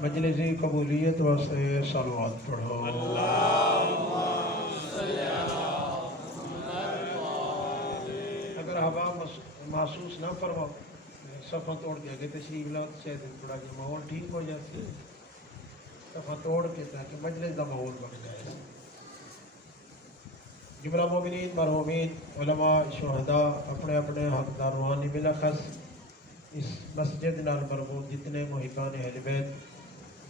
مجلسی قبولیت واسطے صلوات پڑھو۔ اگر ہوا محسوس نہ فرماؤ صفحہ توڑ کے آگے تشریف لاؤ تو شاید تھوڑا جا ماحول ٹھیک ہو جاتی ہے، صفحہ توڑ کے تاکہ مجلس کا ماحول بن جائے۔ جملہ مومنین مرحومین علماء شہداء اپنے اپنے حقدار روحانی بلاخص اس مسجد نال مربوط جتنے محبان اہل بیت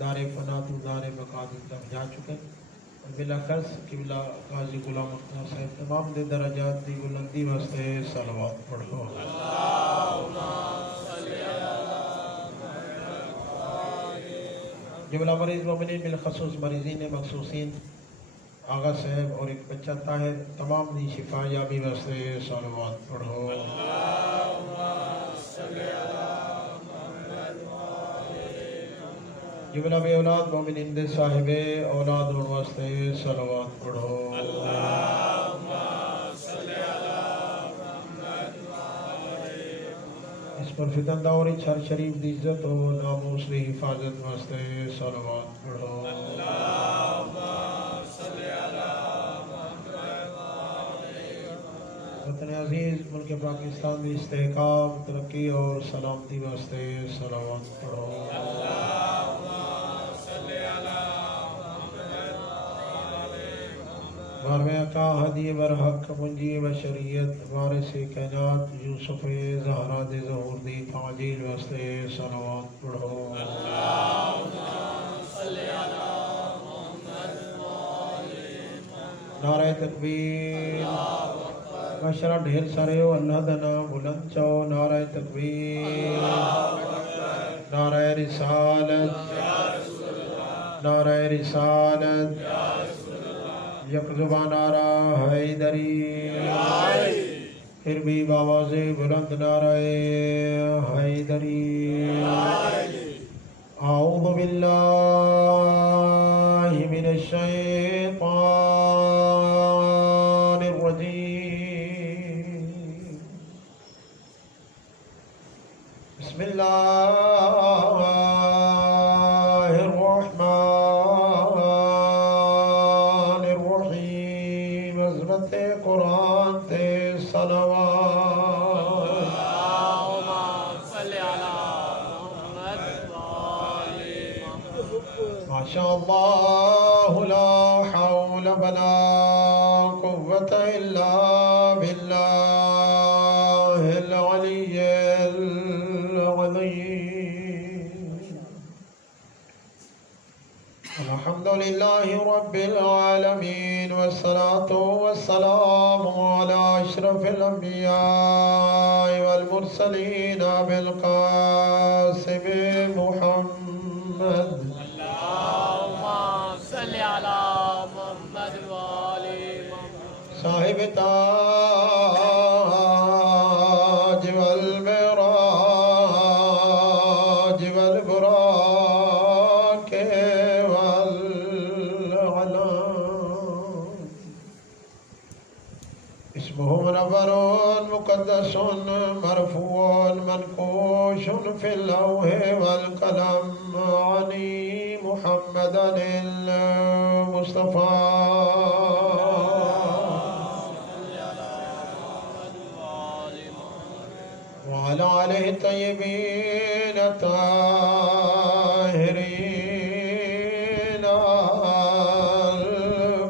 دار فنا تو دار مقادس تک جا چکے اور بلاخص قبلہ قاضی غلام اختر صاحب تمام دے درجات دی بلندی واسطے صلوات پڑھو۔ جملہ مریض مومنین بالخصوص مریضین مخصوصین آغا صاحب اور ایک بچہ طاہر تمام دی شفا یابی واسطے صلوات پڑھو۔ جملہ بے اولاد مومنین دے صاحب اولاد اور واسطے صلوات پڑھو۔ اس پر فتن دور ہر شریف دی عزت و ناموس دی حفاظت واسطے صلوات پڑھو۔ وطن عزیز ملک پاکستان دی استحکام ترقی اور سلامتی واسطے صلوات پڑھو۔ بارہویں آقا ہدی برحق منجی بشریت وارث کائنات یوسف زہرا دے ظہور دی تعجیل واسطے صلوات پڑھو۔ نعرہ تکبیر ماشاءاللہ ڈھیر سارے ہو اللہ دا نام بلند چاہو۔ نعرہ تکبیر، نعرہ رسالت، نعرہ رسالت، یک زبان نعرہ حیدری، پھر بھی بآواز بلند نعرہ حیدری۔ اعوذ باللہ من الشیطان الرجیم، بسم اللہ الرحمن الرحیم۔ عظمت قرآن تے صلوات۔ ماشاءاللہ لا حول ولا قوة الا باللہ العلی العظیم۔ الحمد للہ رب العالمین والصلاة والسلام على اشرف الانبیاء والمرسلین بالقاسم محمد صاحب تاج والمعراج والبراق والعلام، اسمه منور مقدس مرفوع منقوش في اللوح والقلم عني محمدا المصطفى وعلى آله الطيبين الطاهرين المعصومين،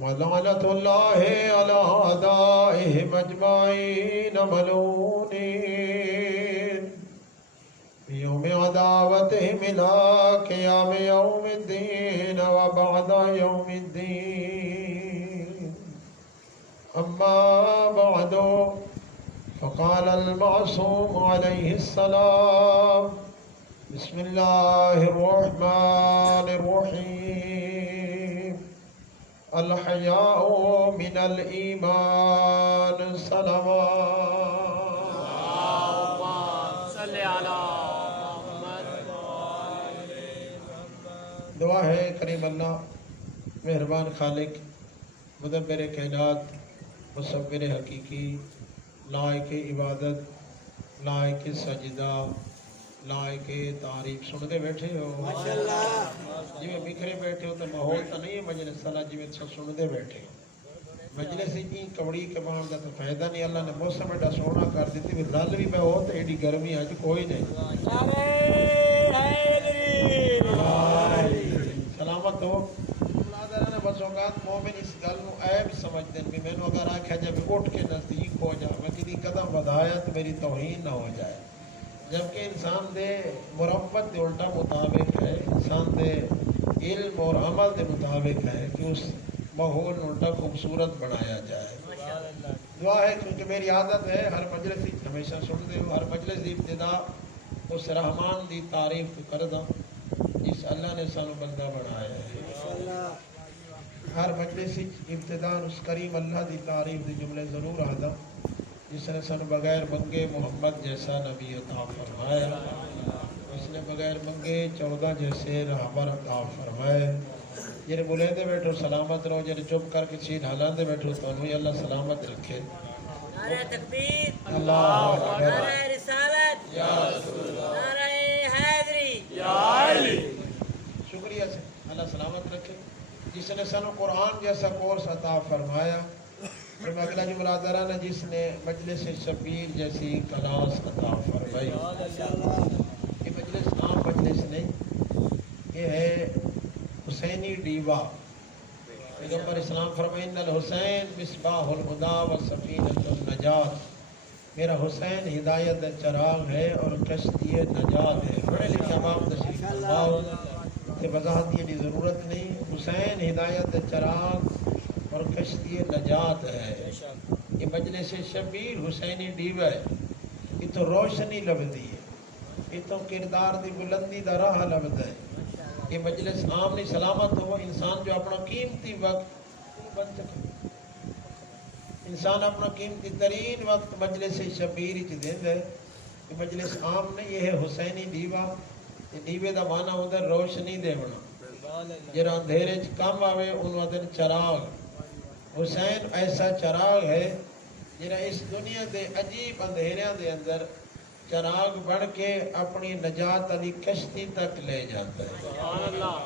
ولعنة الله على أعدائهم أجمعين ملعونين بيوم عداوتهم إلى قيام يوم الدين وبعد يوم الدين. أما بعد، فقال المعصوم عليه السلام: بسم الله الرحمن الرحيم. الحياء من الإيمان. صلوات. اللهم صل على محمد. دعا ہے کریم اللہ مہربان خالق مدبر کائنات مصور حقیقی لائق عبادت لائق سجدہ لائق تعریف سنتے بیٹھے ہو جی میں بکھرے بیٹھے ہو تو ماحول تو نہیں ہے مجلس سلا جی میں سنتے بیٹھے ہو مجلس ہی کبڑی کبان کا تو فائدہ نہیں اللہ نے موسم ایڈا سونا کر دیتی بھی دل بھی میں ہو تو ایڈی گرمی اج کوئی نہیں سلامت ہو برادران نے بس اوقات مومن اس گل نو عیب سمجھتے ہیں کہ میں نے اگر آکھا جائے بھی اٹھ کے نزدیک ہو جا میں کدی قدم بدھایا تو میری توہین نہ ہو جائے جبکہ انسان دے مربت دے الٹا مطابق ہے انسان دے علم اور عمل دے مطابق ہے کہ اس ماحول الٹا خوبصورت بنایا جائے دعا ہے کیونکہ میری عادت ہے ہر مجلس ہمیشہ سنتے ہو ہر مجلس کی ابتدا اس رحمان دی تعریف کردہ جس اللہ نے سانو بندہ بنایا ہے ہر مجلس ابتدا اس کریم اللہ دی تعریف دی جملے ضرور آدھا جس نے سن بغیر منگے محمد جیسا نبی عطا فرمایا اس نے بغیر منگے 14 جیسے رہبر عطا فرمائے جنہیں بلے دے بیٹھو سلامت رہو جنہیں چپ کر کے چین حالان دے بیٹھو تو انہوں اللہ سلامت رکھے نعرہ تکبیر اللہ نعرہ رسالت یا رسول اللہ نعرہ حیدری یا علی شکریہ سے اللہ سلامت رکھے جس نے سن قرآن جیسا کورس عطا فرمایا اور اگلا جملہ درہ نے جس نے مجلس شبیر جیسی کلاس عطا فرمائی یہ مجلس عام مجلس نہیں یہ ہے حسینی ڈیوا پیغمبر اسلام فرمائن الحسین مصباح الہدا و سفینۃ النجات میرا حسین ہدایت چراغ ہے اور کشتی نجات ہے بڑے لکھے باپ تشریف فرماؤ کہ وضاحت یہ ضرورت نہیں حسین ہدایت چراغ اور کشتی نجات ہے یہ مجلس شبیر حسینی ڈیوا ہے یہ تو روشنی لبدی ہے یہ تو کردار دی بلندی دا راہ لبدا ہے یہ مجلس عام نہیں سلامت ہو انسان جو اپنا قیمتی وقت بن سکے انسان اپنا قیمتی ترین وقت مجلس شبیر چ دیندا ہے یہ مجلس عام نہیں یہ ہے حسینی ڈیوا یہ ڈیوے دا معنی ہوتا ہے روشنی دیونا جڑا اندھیرے چ کم آوے انہوں آدھے چراغ حسین ایسا چراغ ہے جڑا اس دنیا دے عجیب اندھیریاں دے اندر چراغ بڑھ کے اپنی نجات علی کشتی تک لے جاتا ہے سبحان اللہ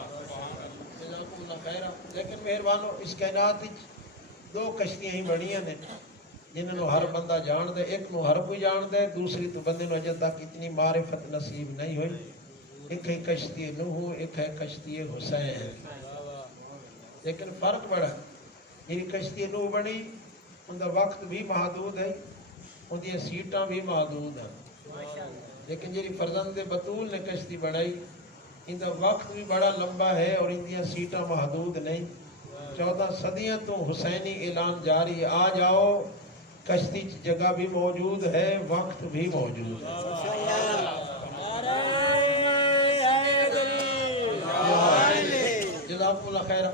جزاکم اللہ خیرہ لیکن مہربانو اس کائنات دو کشتیاں ہی بڑیاں نے جنہوں ہر بندہ جان دے ایک نو ہر کوئی جان دے دوسری تو بندے نو اجے تک اتنی معرفت نصیب نہیں ہوئی ایک ہے کشتی نوح ایک ہے کشتی حسین لیکن فرق بڑا ہے یہ کشتی نوح بنی ان دا وقت بھی محدود ہے ان دی سیٹاں بھی محدود ہیں لیکن جی فرزند بطول نے کشتی بڑھائی ان دا وقت بھی بڑا لمبا ہے اور ان دیا سیٹاں محدود نہیں 14 صدیاں تو حسینی اعلان جاری آ جاؤ کشتی جگہ بھی موجود ہے وقت بھی موجود ہے جزاک اللہ خیرہ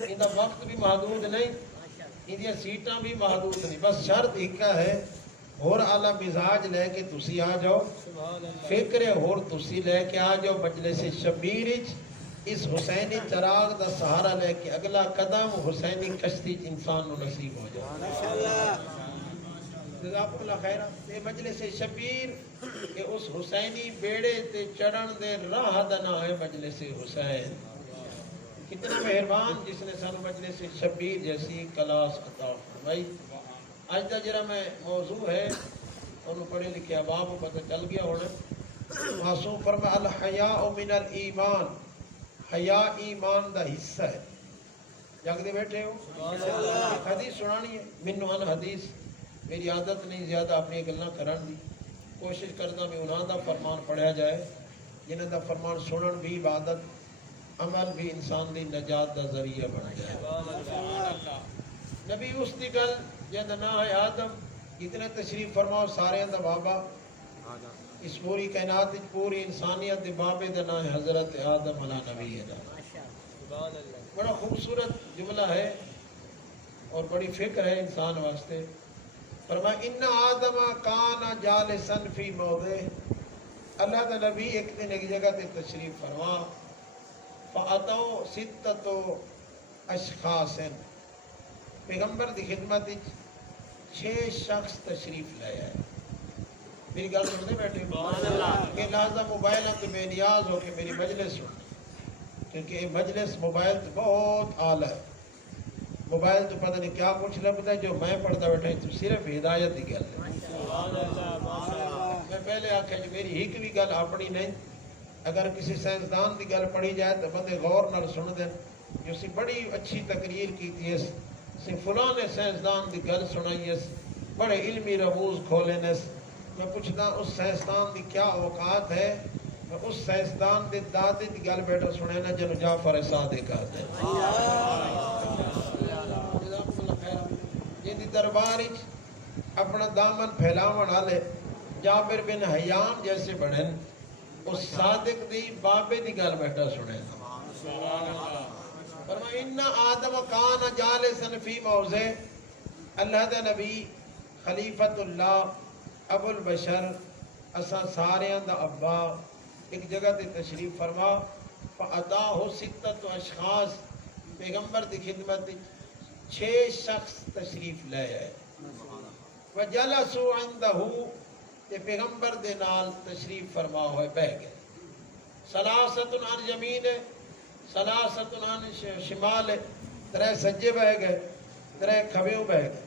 ان دا وقت بھی محدود نہیں ان دیا سیٹاں بھی محدود نہیں بس شرط ایک ہے اور اعلیٰ مزاج لے کے تسی آ جاؤ فکر اور تسی لے کے آ جاؤ مجلس شبیر اس حسینی چراغ دا سہارا لے کے اگلا قدم حسینی کشتی انسان نو نصیب ہو جائے جزاک اللہ خیرہ یہ مجلس شبیر کہ اس حسینی بیڑے تے چڑھن دے راہ دا نام ہے مجلس حسین کتنا مہربان جس نے سن مجلس شبیر جیسی کلاس عطا فرمائی آج دا جرا میں موضوع ہے انہوں پڑھے لکھے اباب پتہ چل گیا ہونا معصوم فرما الحیاء من الایمان حیاء ایمان دا حصہ ہے جاگ دے بیٹھے ہو حدیث سنانی ہے منو ان حدیث میری عادت نہیں زیادہ اپنی گلنا کرن دی کوشش کرتا میں انہاں دا فرمان پڑھیا جائے جنہاں دا فرمان سنن بھی عبادت عمل بھی انسان دی نجات دا ذریعہ بن جائے نبی اس دی گل جد نا ہے آدم اتنے تشریف فرماؤ سارے دا بابا اس پوری کائنات پوری انسانیت دے بابے دا نا ہے حضرت آدم علیہ نبی دا بڑا خوبصورت جملہ ہے اور بڑی فکر ہے انسان واسطے فرمایا ان آدم کان جالسا فی موضع اللہ دا نبی ایک دن ایک جگہ تے تشریف فرما فاتو ستۃ اشخاص پیغمبر دی خدمت 6 شخص تشریف لے آئے میری گل سنتے بیٹھے کہ لہذا موبائل تو بے نیاز ہو کے میری مجلس سن، کیونکہ یہ مجلس موبائل تو بہت اعلی ہے. موبائل تو پتہ نہیں کیا کچھ لگتا ہے، جو میں پڑھتا بیٹھا تو صرف ہدایت کی گل ہے. میں پہلے آخیا جو میری ایک بھی گل اپنی نہیں، اگر کسی سائنسدان کی گل پڑھی جائے تو بندے غور نال سن دیں. جو سی بڑی اچھی تقریر کی تھی اس سے فلاں نے سائنسدان کی گل سنائی اس بڑے علمی رموز کھولے نے. میں پوچھتا اس سائنسدان کی کیا اوقات ہے، میں اس سائنسدان کے دادے کی گل بیٹھا سنے نا جنہوں جعفر صادق کہتے ہیں. جن دی دربار اپنا دامن پھیلاون والے جابر بن حیام جیسے بڑھن، اس صادق دی بابے دی گل بیٹھا سنے. فرمایا ان آدم کان جالسا فی موضع، اللہ دا نبی خلیفۃ اللہ ابو البشر اساں ساریاں دا ابا ایک جگہ تے تشریف فرما، فاتاہ ستۃ اشخاص، پیغمبر دی خدمت 6 شخص تشریف لے آئے. وجلسوا عندہ، تے پیغمبر دے نال تشریف فرما ہوئے بہ گئے. ثلاثۃ عن یمین، ثلاثۃ عن شمال، 3 سجے بہ گئے، 3 کھبیوں بہ گئے.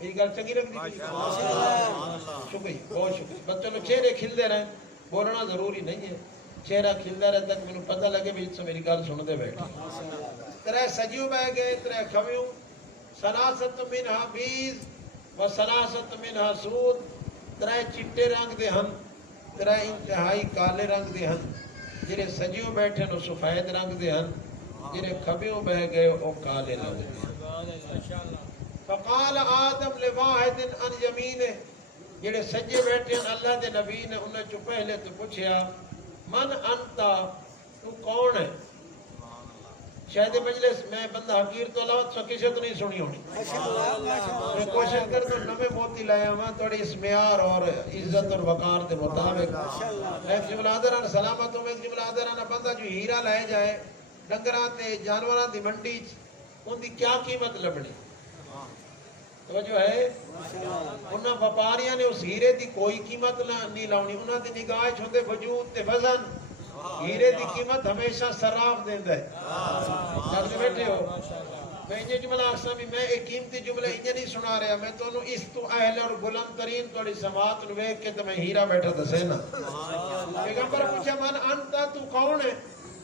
میری گل چنگی لگ دی؟ شکریہ، بہت شکریہ. بس چلو چہرے کھلتے رہے، بولنا ضروری نہیں ہے، چہرہ کھلتا رہتا کہ مجھے پتہ لگے بھی اس میری گل سنتے بیٹھے. 3 سجیوں بہ گئے، 3 کھبیوں. ثلاثۃ منہا بیض و ثلاثۃ منہا سود، 3 چٹے رنگ دے ہن، 3 انتہائی کالے رنگ دے ہن. جڑے سجیوں بیٹھے نو سفید رنگ دے ہن، جڑے کھبیوں بہ گئے وہ کالے رنگ دے ہن. فقال آدم لواحد عن یمینہ، جڑے سجے بیٹھے ہیں اللہ دے نبی نے انہیں چو پہلے تو پوچھیا من انتا، تو کون ہے؟ شاید مجلس میں بندہ حقیر تو علاوہ تو کسی تو نہیں سنی ہونی. میں کوشش کر تو نمے موتی لایا ہوں تھوڑی اس معیار اور عزت اور وقار دے مطابق. ایک جملہ آدھران سلامتوں میں ایک جملہ آدھران بندہ جو ہیرہ لائے جائے ڈنگران تے جانوران دی منڈی ان دی کیا قیمت لبنی؟ توجہ ہے، انہاں وپاریاں نے اس ہیرے دی کوئی قیمت نہیں لاؤنی. انہاں دی نگاہ چھوندے وجود تے وزن. ہیرے دی قیمت ہمیشہ صراف دیندہ ہے. جب سے بیٹھے ہو میں یہ جملہ آکسا بھی میں ایک قیمتی جملہ انہیں نہیں سنا رہا، میں تو اس تو اہل اور بلند ترین توڑی سماعت نویک کے تو میں ہیرہ بیٹھا دسے نا. پیغمبر پوچھا من انتا، تو کون ہے؟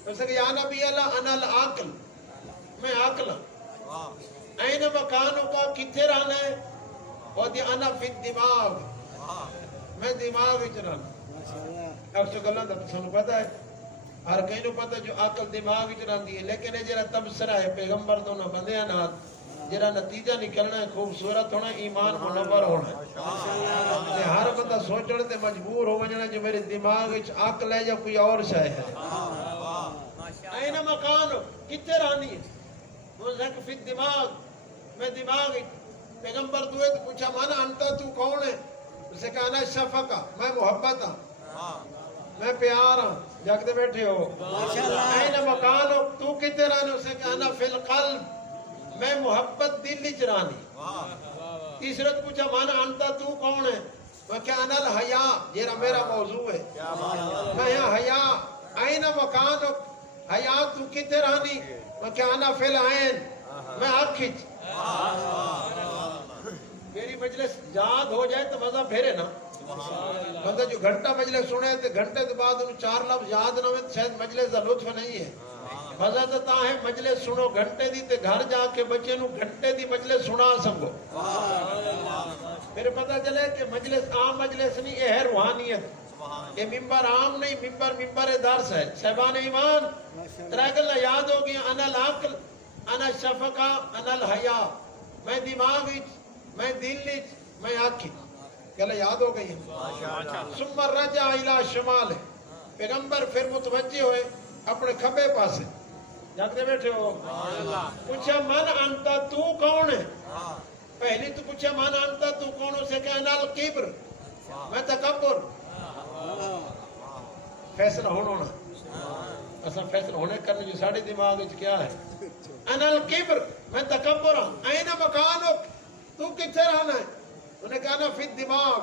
ویسے کہ یا نبی اللہ انا العقل، میں عقل ہوں. این مکانوں کا کتھے رہنا ہے؟ وہ دی انا فی الدماغ، میں دماغ وچ رہنا. اب سے گلہ تو سنو پتا ہے، ہر کہیں نو پتا جو عقل دماغ وچ رہندی ہے، لیکن یہ جرا تبصرہ ہے پیغمبر تو نہ بندیاں نال جرا نتیجہ نکلنا ہے خوبصورت ہونا، ایمان منور ہونا ہے. ہر بندہ سوچنے تے مجبور ہو وجنا جو میرے دماغ وچ عقل ہے یا کوئی اور شے ہے. این مکان کتھے رہنی ہے؟ وہ زک فی الدماغ، میں دماغ. پیغمبر دوئے تو پوچھا مانا انتا، تو کون ہے؟ اسے کہا نا شفقہ، میں محبت ہوں، میں پیار ہوں. جاگتے بیٹھے ہو. این مکان ہو، تو کتے رہنے؟ اسے کہا نا فی القلب، میں محبت دل وچ رہنی. تیسرے تو پوچھا مانا انتا، تو کون ہے؟ میں کہا انا الحیا، یہ میرا موضوع ہے، میں یہاں حیا. این مکان ہو، حیا تو کتے رہنی؟ میں کہا انا فی العین، میں آنکھچ. میری مجلس یاد ہو جائے تو مزہ پھیرے نا. بندہ جو گھنٹہ مجلس سنے تو گھنٹے تو بعد انہوں 4 لفظ یاد نہ ہوئے شاید مجلس دا لطف نہیں ہے. مزہ تو تا ہے مجلس سنو گھنٹے دی تے گھر جا کے بچے نو گھنٹے دی مجلس سنا سکو. پھر پتہ چلے کہ مجلس عام مجلس نہیں، یہ ہے روحانیت. یہ ممبر عام نہیں، ممبر درس ہے. صاحبان ایمان تراغلہ یاد ہو گیا. انا العقل، انا شفقہ، انا الحیا، میں دماغ میں دل میں آنکھ. گلہ یاد ہو گئی ہے. ثم رجع الى شمال، پیغمبر پھر متوجہ ہوئے اپنے کھبے پاسے. جاگتے بیٹھے ہو. پوچھا من انتا، تو کون ہے؟ پہلی تو پوچھا من انتا، تو کون؟ اسے کہنا الکبر، میں تکبر. فیصلہ ہونا اصلا فیصلہ ہونے کرنے جو ساڑھے دماغ کیا ہے. انا الکبر، میں تکبر ہوں. این مکانک، تو کتھے رہنا ہے؟ انہیں کہا نا فی الدماغ،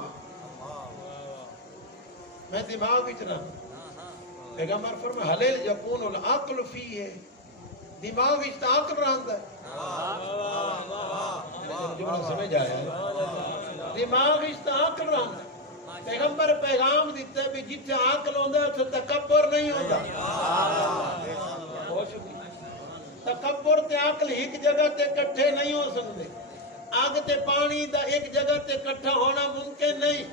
میں دماغ وچ رہا پیغمبر فرمایا حلیل یکون العقل فیہ دماغ وچ تا عقل رہندا ہے جملہ سمجھ آیا ہے دماغ وچ تا عقل رہندا ہے پیغمبر پیغام دیتا ہے بھی جتھے عقل ہوندا ہے اتھے تکبر نہیں ہوندا بہت شکریہ تکبر تے عقل ایک جگہ تے اکٹھے نہیں ہو سکتے آگ تے پانی دا ایک جگہ تے اکٹھا ہونا ممکن نہیں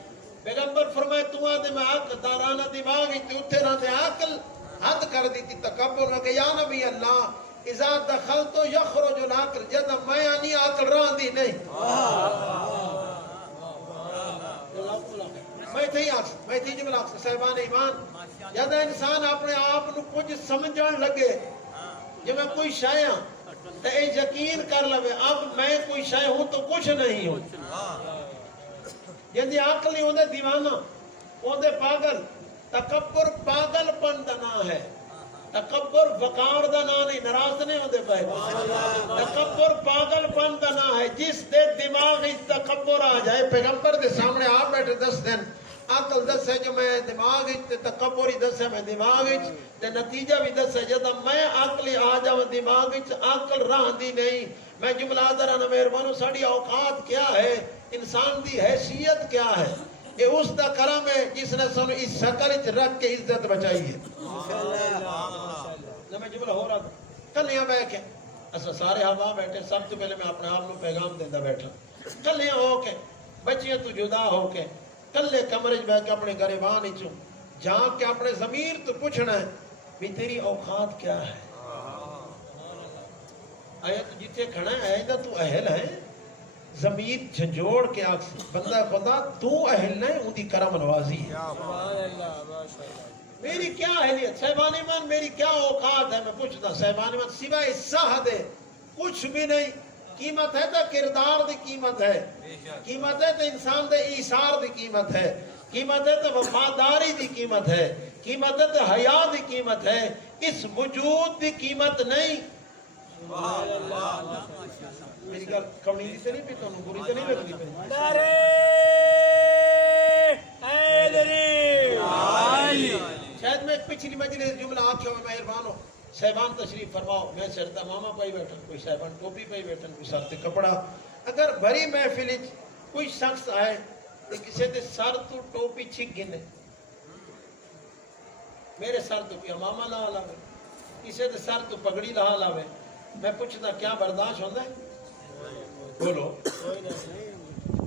پیغمبر فرمائے تو آدھے میں عقل دارانہ دماغ تے اتھے نہ دے عقل حد کر دیتی تکبر میں کہ یا نبی اللہ اذا دخلتو یخرج العقل جد میں آنی عقل راندی نہیں میں تھی جملہ صاحبان ایمان جد انسان اپنے آپ نو کچھ سمجھن لگے جب میں کوئی شے ہاں تو اے یقین کر لوے اب میں کوئی شے ہوں تو کچھ نہیں ہوں جن دی عقل نہیں ہوندے دیوانہ ہوندے پاگل تکبر پاگل پن دا نام ہے تکبر وقار دا نام نہیں ناراض نہیں ہوندے پائے تکبر پاگل پن دا نام ہے جس دے دماغ اس تکبر آ جائے پیغمبر دے سامنے آپ بیٹھے 10 دن عقل دس ہے جو میں دماغ تے تکبر ہی دس ہے میں دماغ تے نتیجہ بھی دس ہے جدا میں عقل آ جاؤں دماغ عقل رہندی نہیں میں جملہ درانہ مہربانو ساڑی اوقات کیا ہے انسان دی حیثیت کیا ہے یہ اس دا کرم ہے جس نے سنو اس شکل رکھ کے عزت بچائی ہے نہ میں جملہ ہو رہا تھا کل یہاں بیٹھے ایسا سارے ہوا بیٹھے سب تو پہلے میں اپنے آپ کو پیغام دیندہ بیٹھا کل یہاں ہو کے بچیاں تو جدا ہو کے کلے کمرج بیٹھ کے اپنے گریبان ہی چوں جہاں کے اپنے ضمیر تو پوچھنا ہے بھی تیری اوقات کیا ہے آیا تو جتے کھڑا ہے آئیدہ تو اہل ہے ضمیر جھنجوڑ کے آکسی بندہ خدا تو اہل نہیں ان دی کرم نوازی ہے میری کیا اہلیت صاحبان ایمان میری کیا اوقات ہے میں پوچھتا صاحبان ایمان سوائے سہد ہے کچھ بھی نہیں قیمت ہے تو کردار دی قیمت ہے قیمت ہے تو انسان دے ایثار دی قیمت ہے قیمت ہے تو وفاداری دی قیمت ہے قیمت ہے تو حیا دی قیمت ہے اس وجود دی قیمت نہیں میری گل کمنی سے نہیں پیتا ہوں بری سے نہیں لگتی نعرہ حیدری شاید میں ایک پچھلی مجلس جملہ آپ شو میں مہربان ہوں صاحبان تشریف فرماؤ میں سرتا ماما پائی بیٹھن کوئی صاحبان ٹوپی پائی بیٹھن کوئی سر تے کپڑا اگر بھری محفل کوئی شخص آئے تو کسی دے سر تو ٹوپی چھک گنے میرے سر تو کیا ماما لا لاوے کسی دے سر تو پگڑی لا لاوے میں پوچھتا کیا برداشت ہوندہ ہے بولو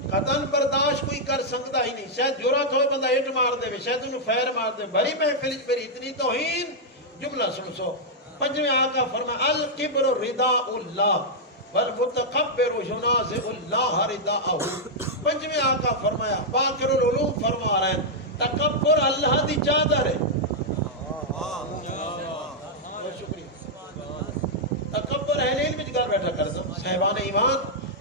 قطن برداشت کوئی کر سکتا ہی نہیں شاید جورت ہوئے بندہ اٹ مار دے شاید انہوں فیر مار دے بھری محفل میری اتنی توہین جملہ سن سو پنجویں آقا فرمایا الکبر رداء اللہ والمتکبر ینازع اللہ رداءہ پنجویں آقا فرمایا باقر العلوم فرما رہے ہیں تکبر اللہ دی چادر ہے تکبر ہے نہیں میں جگہ بیٹھا کر دو صاحبان ایمان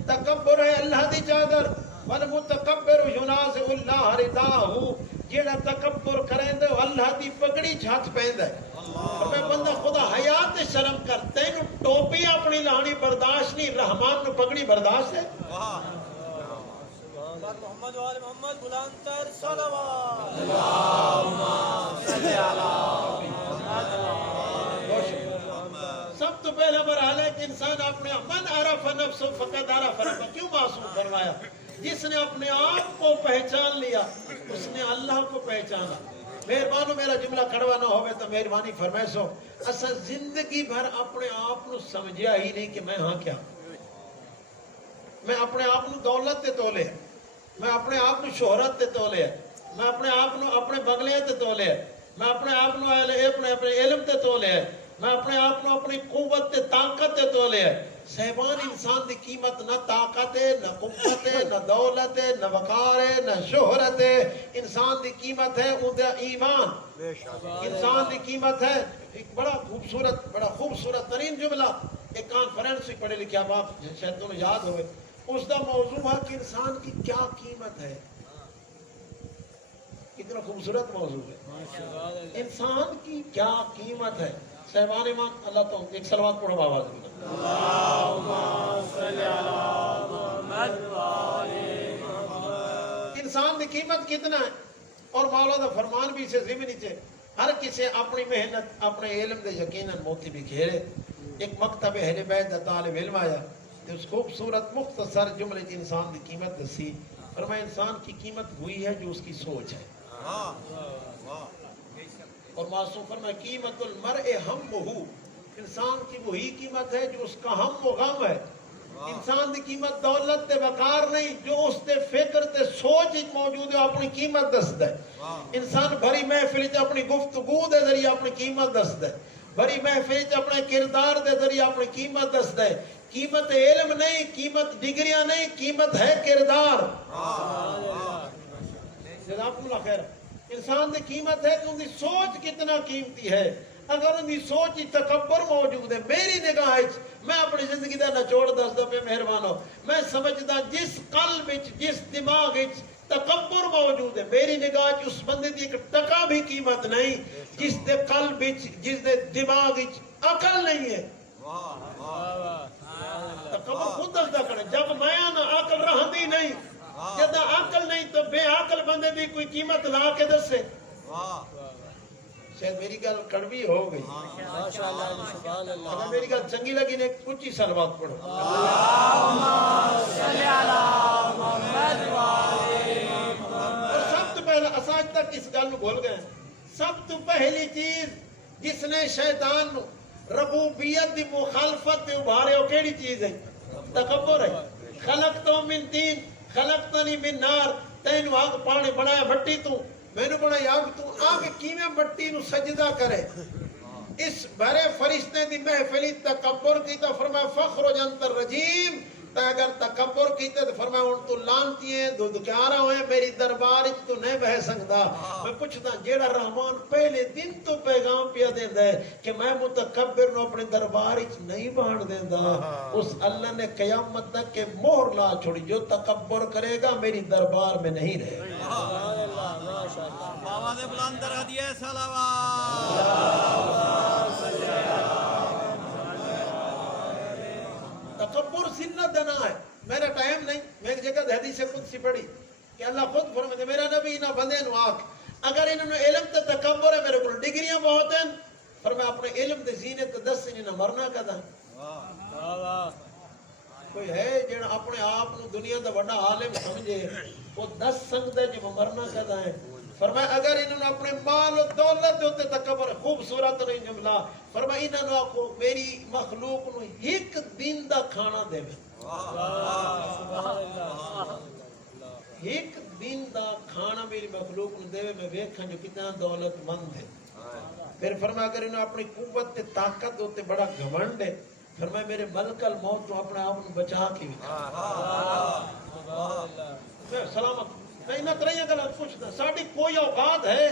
تکبر ہے اللہ دی چادر والمتکبر ینازع اللہ رداءہ جیڑا تکبر کریں دے اللہ دی پگڑی جھات پہن ہے اور میں بندہ خدا حیات شرم کر تینو ٹوپی اپنی لانی برداشت نہیں رحمان نو پگڑی برداشت ہے محمد و آل محمد بلندتر صلوات اللہم صلی علی سب تو پہلا مرحلہ ہے کہ انسان اپنے من عرف نفس فقد عرف رب کیوں معصوم فرمایا جس نے اپنے آپ کو پہچان لیا اس نے اللہ کو پہچانا مہربانو میرا جملہ کڑوا نہ ہوئے تو مہربانی فرمائے سو اصل زندگی بھر اپنے آپ کو سمجھیا ہی نہیں کہ میں ہاں کیا میں اپنے آپ کو دولت تے تولے میں اپنے آپ کو شہرت تے تولے میں اپنے آپ کو اپنے بنگلے تے تولے میں اپنے آپ کو اپنے علم تے تولے میں اپنے آپ کو اپنی قوت تے طاقت تے تولے صاحبان انسان دی قیمت نہ طاقت ہے نہ قوت ہے نہ دولت ہے نہ وقار ہے نہ شہرت ہے انسان دی قیمت ہے اندھا ایمان انسان دی قیمت ہے ایک بڑا خوبصورت ترین جملہ ایک کانفرنس سے پڑھے لکھے اب آپ شاید تمہیں یاد ہوئے اس دا موضوع ہے کہ انسان کی کیا قیمت ہے کتنا خوبصورت موضوع ہے انسان کی کیا قیمت ہے صاحبان ایمان اللہ تو ایک سلوات پڑھو آواز میں اللہم صلی علی محمد و آل محمد انسان دی قیمت کتنا ہے اور مولا دا فرمان بھی اسے ضمنی چھے ہر کسی اپنی محنت اپنے علم دے یقیناً موتی بھی کھیرے ایک مکتب اہل بیت دا طالب علم آیا تو اس خوبصورت مختصر جملے کی انسان دی قیمت دسی فرمایا انسان کی قیمت ہوئی ہے جو اس کی سوچ ہے اور معصوم فرمایا قیمت المرء ہمہ انسان کی وہی قیمت ہے جو اس کا ہم و غم ہے انسان دی قیمت دولت تے وقار نہیں جو اس تے فکر تے سوچ موجود ہے اپنی قیمت دستا ہے انسان بھری محفل تے اپنی گفتگو دے ذریعے اپنی قیمت دستا ہے بھری محفل تے اپنے کردار دے ذریعے اپنی قیمت دستا ہے قیمت علم نہیں قیمت ڈگریاں نہیں قیمت ہے کردار جزاک اللہ خیر انسان دی قیمت ہے کہ ان دی سوچ کتنا قیمتی ہے اگر ان دی سوچ تکبر موجود ہے میری نگاہ میں اپنی زندگی دا نچوڑ دس دو پہ مہربان ہو میں سمجھدا جس قلب جس دماغ تکبر موجود ہے میری نگاہ اس بندے دی ایک ٹکا بھی قیمت نہیں جس دے قلب جس دے دماغ عقل نہیں ہے تکبر خود دسدا کرے جب میں نہ عقل رہندی نہیں جب عقل نہیں تو بے عقل بندے دی کوئی قیمت لا کے دسے شاید میری گل کڑوی ہو گئی اگر میری گل چنگی لگی نے کچھ ہی سلوات پڑھو اور سب تو پہلا اساج تک اس گل بھول گئے سب تو پہلی چیز جس نے شیطان ربوبیت دی مخالفت تے ابھارے ہو کیڑی چیز ہے تکبر ہے خلقتو من تین خلقتنی من نار تینو آگ پانی بنایا بھٹی تو میں نے بڑا یاد تو آگ کیویں بٹی نو سجدہ کرے اس بھرے فرشتے دی محفلی تکبر کی تو فرمایا فخرج انت الرجیم تا اگر تکبر کی تو فرمایا ان تو لانتی ہیں دو دکیارہ ہوئے میری دربار اچ تو نہیں بہ سکتا میں پوچھتا جیڑا رحمان پہلے دن تو پیغام پیا دیندہ ہے کہ میں متکبر نو اپنے دربار اچ نہیں بان دیندہ اس اللہ نے قیامت تک کے مہر لا چھوڑی جو تکبر کرے گا میری دربار میں نہیں رہے آواز بلند کر دیا صلوات تکبر سنت دنا ہے میرا ٹائم نہیں میں ایک جگہ حدیث قدسی پڑھی کہ اللہ خود فرماتے میرا نبی نہ بندے نو آنکھ اگر انہوں نے علم تے تکبر ہے میرے کو ڈگریاں بہت ہیں پر میں اپنے علم تے زینت تے دس انہیں نہ مرنا کدا کوئی ہے جن اپنے آپ نو دنیا دا بڑا عالم سمجھے وہ دس سنگتا ہے جو مرنا کدا ہے فرمایا اگر انہوں نے اپنے مال و دولت ہوتے تکبر خوبصورت نہیں جملہ فرمایا انہوں نے آکو میری مخلوق نو ایک دن دا کھانا دے ایک دن دا کھانا میری مخلوق نو دے میں ویکھاں جو کتنا دولت مند ہے پھر فرمایا اگر انہوں نے اپنی قوت تے طاقت ہوتے بڑا گھمنڈ ہے فرمایا میرے ملک الموت تو اپنے آپ کو بچا کے سلامت میں انہاں ترہیاں گلہ پوچھتا ساڑھی کوئی اوقات ہے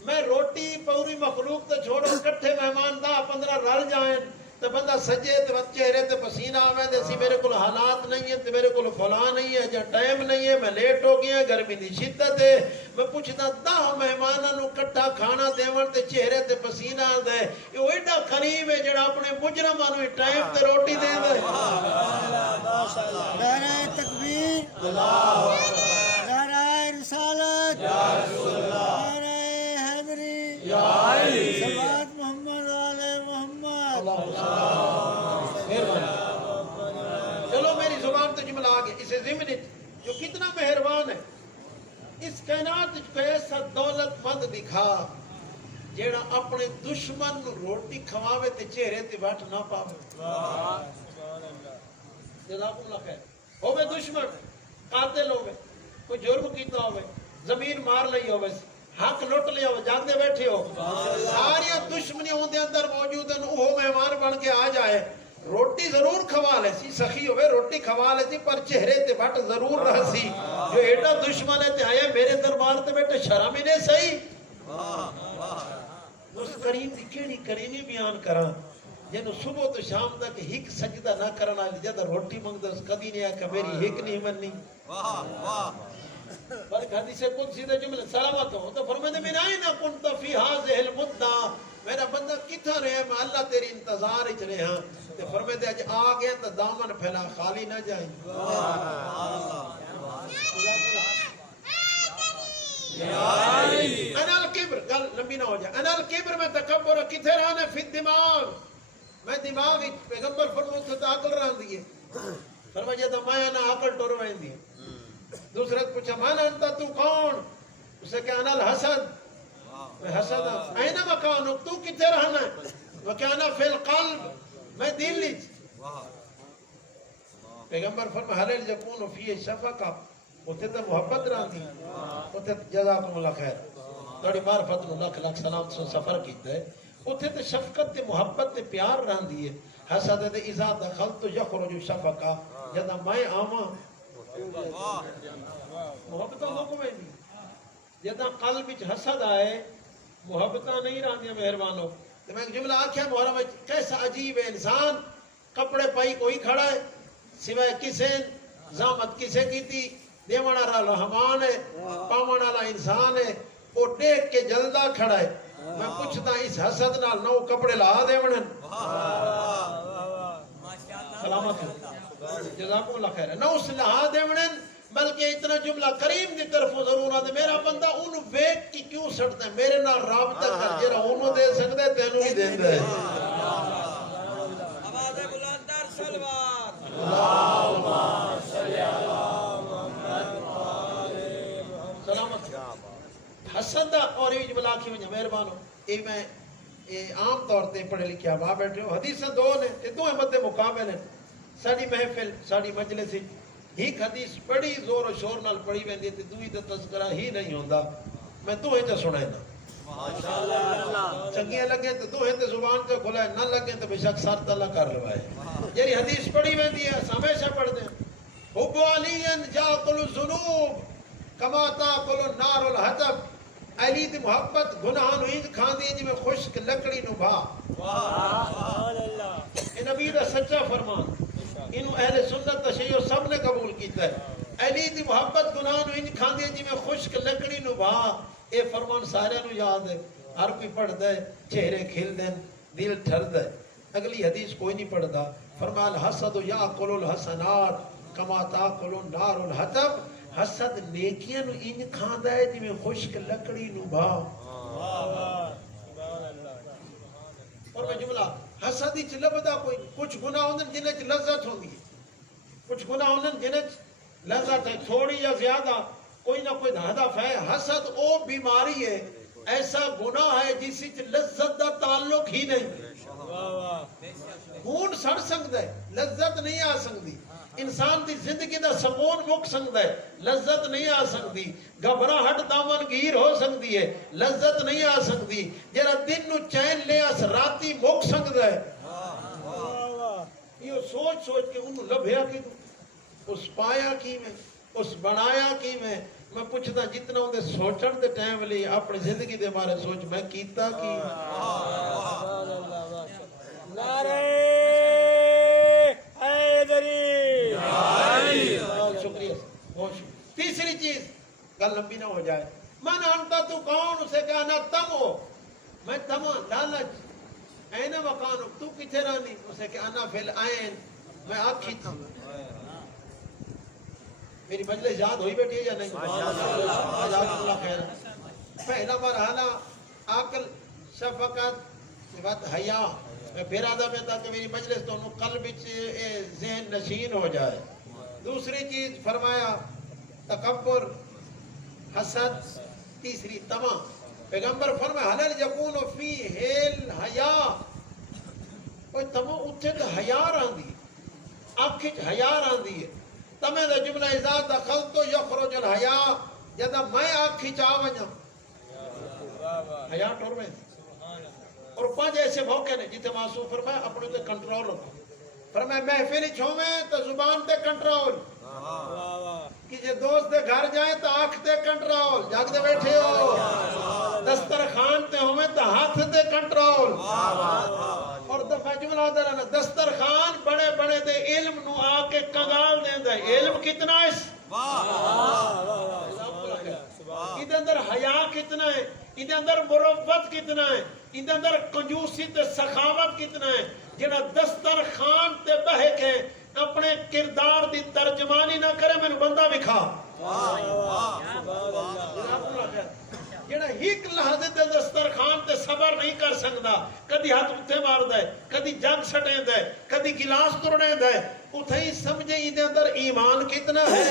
میں روٹی پوری مخلوق تے چھوڑو کٹھے مہمان دا 15 رل جائیں تو بندہ سجے تے چہرے تے پسینہ آویں دے سی میرے کل حالات نہیں ہے تے میرے کل فلاں نہیں ہے جا ٹائم نہیں ہے میں لیٹ ہو گیا گرمی دی شدت ہے میں پوچھتا 10 مہماناں نو کٹھا کھانا دیون تے چہرے تے پسینہ آندا ہے یہ ایڈا کریم ہے جڑا اپنے مجرماں نو ٹائم تے روٹی دیندا ہے نعرہ تکبیر اللہ اکبر نعرہ رسالت یا رسول اللہ نعرہ حیدری یا علی صلوات محمد علی محمد چلو میری زبان تو جملہ آگے اسے ضمن جو کتنا مہربان ہے اس کائنات کو ایسا دولت مند دکھا جیڑا اپنے دشمن روٹی کھواوے تے چہرے تے بیٹھ نہ پاوے جزاکم اللہ خیر ہوئے دشمن قاتل ہوئے کوئی جرم کیتا ہوئے زمین مار لئی ہوئے حق لٹ لیا ہوئے جاندے بیٹھے ہو ساری دشمنی ہوندے اندر موجود ہیں وہ مہمان بن کے آ جائے روٹی ضرور کھوا لے سی سخی ہوئے روٹی کھوا لے سی پر چہرے تے بٹ ضرور رہ سی جو ایڈا دشمن ہے تے آئے میرے دربار تے بیٹھے شرم ہی نہیں صحیح اس کریم دی کیڑی کریمی بیان کرا جنہوں صبح تو شام تک ہک سجدہ نہ کرنا جدہ روٹی منگتا اس کدی نہیں آکا میری ہک نہیں مننی بلکہ حدیث قدسی دے جملے سلامت ہو تو فرمائے من آئینہ کنت فی حاضح المدہ میرا بندہ کتھا رہے میں اللہ تیری انتظار اچ رہے ہاں تو فرمائے دے اج آگئے تو دامن پھیلا خالی نہ جائیں یا الکبر میں تکبر کتھے رہنے فی الدماغ میں دماغ پیغمبر فرمود سے عقل رہن دیئے فرمایا جدا میں انا عقل ٹور وین دیئے دوسرے پوچھا من انت تو کون اسے کہ انا الحسد میں حسد ہوں این مکانک تو کتھے رہنا ہے وہ کہ انا فی القلب میں دل لیج پیغمبر فرمایا حلیل جکون فی شفقہ اتھے تو محبت رہن دی اتھے جزاکم اللہ خیر تھوڑی معرفت نو لکھ لکھ سلام سے سفر کیتا ہے اتھے تے شفقت تے محبت تے پیار رہن دی ہے حسد تے اذا دخلت یخرج شفقہ جدا میں آواں محبتاں لوگوں میں دی جدا قلب وچ حسد آئے محبتاں نہیں رہندیاں مہربانو تے میں جملہ آکھیا محرم وچ کیسا عجیب ہے انسان کپڑے پائی کوئی کھڑا ہے سوائے کسے زامت کسے کی تھی دیوان والا رحمان ہے پاون والا انسان ہے وہ دیکھ کے جلدہ کھڑا ہے میں پوچھتا اس حسد نال نو کپڑے لا دیونن سلامت جزاکم اللہ خیر نو اس لہا دیونن بلکہ اتنا جملہ کریم دی طرفوں ضرور آدھے میرا بندہ انہوں ویک کی کیوں سڑتا ہے میرے نال رابطہ کر جیرا انہوں دے سکتے ہیں تینوں ہی دین دے آواز بلندر سلوات اللہم صلی اللہ سلامت حسد اور یہ جملہ کی وجہ مہربانو ایک میں عام طور تے پڑھے لکھے آپ بیٹھے ہو حدیث دو نے تے دو مد مقابل ہیں ساڑی محفل ساڑی مجلس ایک حدیث پڑھی زور و شور نال پڑھی ویندی تے دوئی تے تذکرہ ہی نہیں ہوندا میں دو ہی تے سنائے نا چنگیاں لگے تے دو ہی تے زبان تے کھلائے نہ لگے تے بے شک سر تلا کر لوائے جیری حدیث پڑھی ویندی ہے ہمیشہ پڑھ دیں حب علین جاقل الذنوب کما تاقل النار الحطب علی دی محبت گناہ نو انج کھان دی جی میں خشک لکڑی نو بھا یہ نبی دا سچا فرمان انہوں اہل سنت تشیع سب نے قبول کیتا ہے علی دی محبت گناہ نو انج کھان دی جی میں خشک لکڑی نو بھا اے فرمان سارے نو یاد ہے ہر کوئی پڑھ دے چہرے کھل دیں دل ٹھر دے اگلی حدیث کوئی نہیں پڑھ دا فرمایا الحسد یاکل الحسنات کما تاکل النار الحطب حسد نیکیاں نو انج کھاندا ہے جی میں خشک لکڑی نو بھا اور میں جملہ حسد ہی لبدا کوئی کچھ گناہ ہوندن جنہیں چ لذت ہوندی ہے کچھ گناہ ہوندن جنہیں چ لذت ہے تھوڑی یا زیادہ کوئی نہ کوئی ہدف ہے حسد او بیماری ہے ایسا گناہ ہے جس سے لذت دا تعلق ہی نہیں خون سڑ سکتا ہے لذت نہیں آ سکتی انسان دی زندگی دا سکون مک سکتا ہے لذت نہیں آ سکتی گھبراہٹ دامن گیر ہو سکتی ہے لذت نہیں آ سکتی جرا دن نو چین لے اس راتی مک سکتا ہے یہ سوچ سوچ کے انہوں لبھیا کی اس پایا کی میں اس بنایا کی میں پوچھتا جتنا ہوں دے سوچن دے ٹائم لی اپنی زندگی دے بارے سوچ میں کیتا کی نعرہ حیدری شکریہ تیسری چیز گل لمبی نہ ہو جائے من انتا تو کون اسے کہنا تم ہو میں تم لالچ این مکانو تو کتھے رانی اسے کہنا فی العین میں آنکھی تھا میری مجلس یاد ہوئی بیٹھی ہے یا نہیں جزاک اللہ خیر پہلا مرحلہ عقل شفقت بات حیا میں پھر آدھا میں تھا کہ میری مجلس تو قلب ذہن نشین ہو جائے دوسری چیز فرمایا تکبر حسد تیسری طمع پیغمبر فرمایا حلل یکون فی ہیل حیا کوئی طمع اتھے تو حیا راندی آنکھ حیا راندی ہے تمہیں دا جملہ اذا دخلت یخرج الحیا جدا میں آنکھ چاہ ونجا حیا ٹور میں اور پانچ ایسے موقع نے جیتے معصوم فرمایا اپنے تے کنٹرول رکھو فرمایا محفل چھو میں تو زبان تے کنٹرول کسی دوست دے گھر جائیں تو آنکھ تے کنٹرول جاگ دے بیٹھے ہو دسترخوان تے ہوئے تو ہاتھ تے کنٹرول اور دفعہ جملہ دے رہنا دسترخوان بڑے بڑے دے علم نو آکے کنگال دیں دے علم کتنا اس ادھے اندر حیا کتنا ہے ادھے اندر مروت کتنا ہے ادھے اندر کنجوسی تے سخاوت کتنا ہے جنہ دسترخوان تے بہے کے اپنے کردار دی ترجمانی نہ کرے میں بندہ بکھا جنہ ہیک لحظے تے دسترخوان تے سب ਸਬਰ ਨਹੀਂ ਕਰ ਸਕਦਾ, ਕਦੀ ਹੱਥ ਉੱਤੇ ਮਾਰਦਾ ਹੈ, ਕਦੀ ਜਗ ਸਟੇਂਦਾ ਹੈ, ਕਦੀ ਗਿਲਾਸ ਤੋੜੇਂਦਾ ਹੈ, ਉੱਥੇ ਹੀ ਸਮਝੇ ਇਹਦੇ ਅੰਦਰ ਈਮਾਨ ਕਿਤਨਾ ਹੈ।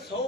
100